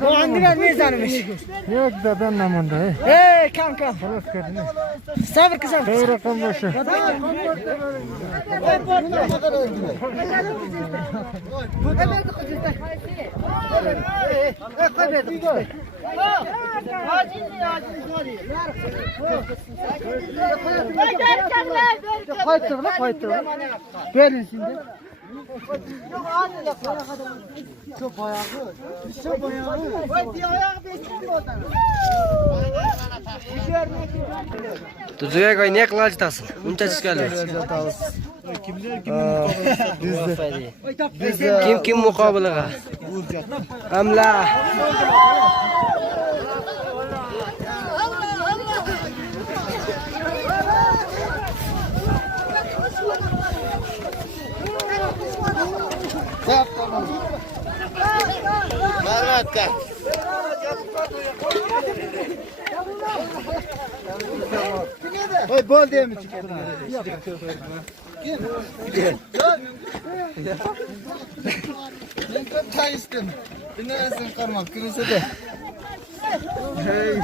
Bu Andrea mezarmış. Yok da ben namında. Hey kanka. Hoş geldin. Sabır kızım. Hey rakam başı. Verin şimdi. Çok ayağı. Tuzuya koy niye kılıcı tasın? Unca çıkarıyor. Kim mukabılığa? Amla. Marvatka. Oy bol diye mi çıkardın? Kim? Ben çok çay istem. Neresin karmak? Kırısı de. Hey.